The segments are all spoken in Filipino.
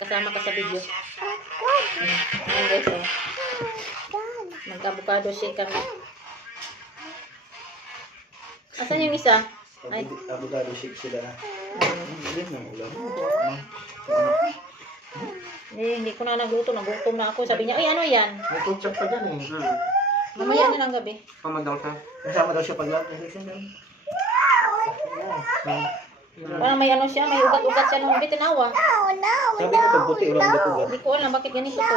kasama ka sa video. Ayan guys, oh. Mag-avocado shake kami. Asan yung isa? Ay. Avocado shake sila na. Hindi ko na nagluto. Nagutom na ako. Sabi niya, ay ano yan? May ketchup pa dyan eh. Mamaya na lang gabi. Pamadaw siya. Kasama daw siya pag-lap. Parang may ano siya, may ugat-ugat siya nung bitinawa. Sabi ko pag puti, walang ugat-ugat. Hindi ko alam bakit ganito to.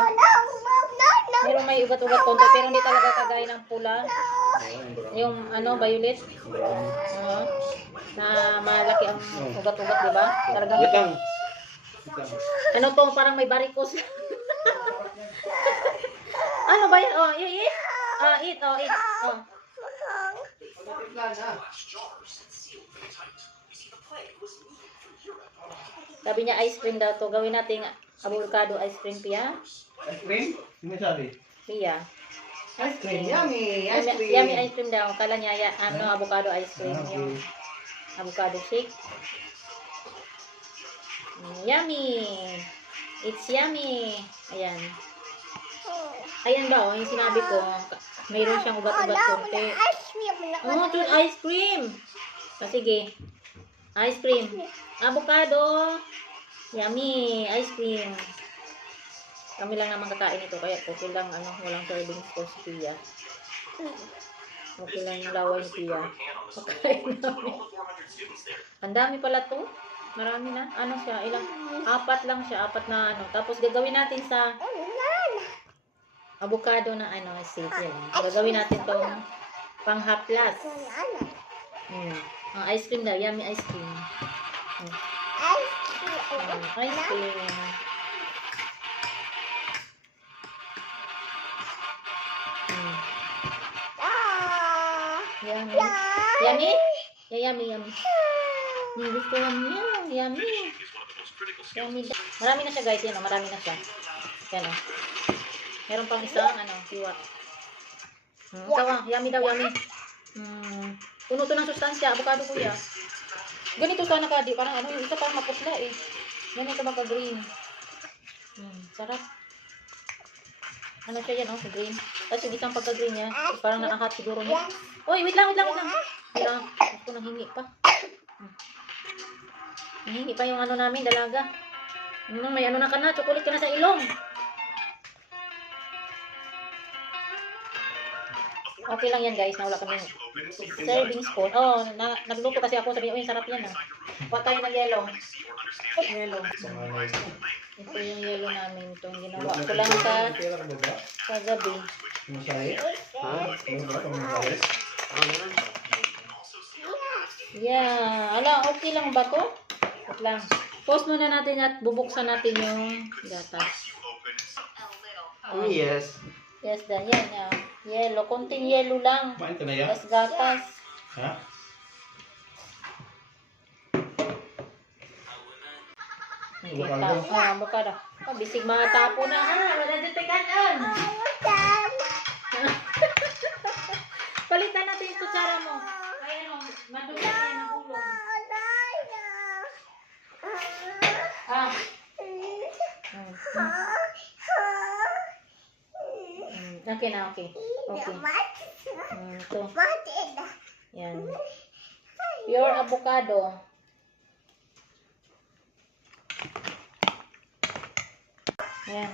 Meron may ugat-ugat konti, pero hindi talaga kagaya ng pula. Yung ano, violet. Na malaki ang ugat-ugat, di ba? Talagang Wait lang. ano to, parang may varicose. Ano ba yan? Oh, eat. Eat. Oh. Sabi niya ice cream daw to. Gawin natin avocado ice cream, Pia. Ice cream? Sino sabi? Pia. Ice cream. Yummy. Ice cream. Yummy ice cream daw. Kala niya avocado ice cream. Yung avocado shake. Yummy. It's yummy. Ayan. Ayan ba, yung sinabi ko, mayroon siyang ugat-ugat konti. Oh, ito ice cream. Sige. Ice cream. Avocado. Yummy. Ice cream. Kami lang naman kakain ito. Kaya okay lang, walang servings ko si Pia. Okay lang yung laway ni Pia. Pagkain namin. Ang dami pala to. Marami na. Ano siya? Ilang? 4 lang siya. 4 na ano. Tapos gagawin natin sa avocado na seed yan. Gagawin natin tong panghaplas. Ice cream daw. Yummy ice cream. Ice cream. Yummy. Yummy? Yeah, yummy. Gusto niya. Yummy. Yummy. Marami na siya guys. Yan o. Marami na siya. Yan o. Meron pang isang siwat. Ikaw yummy daw, yummy. Puno to ng sustansya. Avocado kuya. Ganito sana ka. Parang yung isa parang maputla eh. Ganito ba ka-green? Sarap. Ano siya yan green. Tapos yung isang pagka-green niya, parang nakahat siguro niya. Uy, wait lang. Gusto nang hingi pa. Nahingi pa yung namin, dalaga. May na ka na, chocolate ka na sa ilong. Okay lang yan guys, nawala kami serving spoon. Oh, nagluto kasi ako, sabi niya, sarap yan Kuha tayo ng yellow. Ito yung yellow namin, itong ginawa ko lang sa gabi. Yeah, okay lang ba to? Wait lang. Pause muna natin at bubuksan natin yung gatas. Yes. Yes, yan. Yellow. Konting yellow lang. Kumain ka na yan? Yes, gatas. Ha? Avocado. Bisig mga tapo na. Wala dito kanan. Palitan natin yung kutsara mo. Ay madumi tayo ng ulong. Okay na, okay. Ito. Yan. Pure avocado. Yan.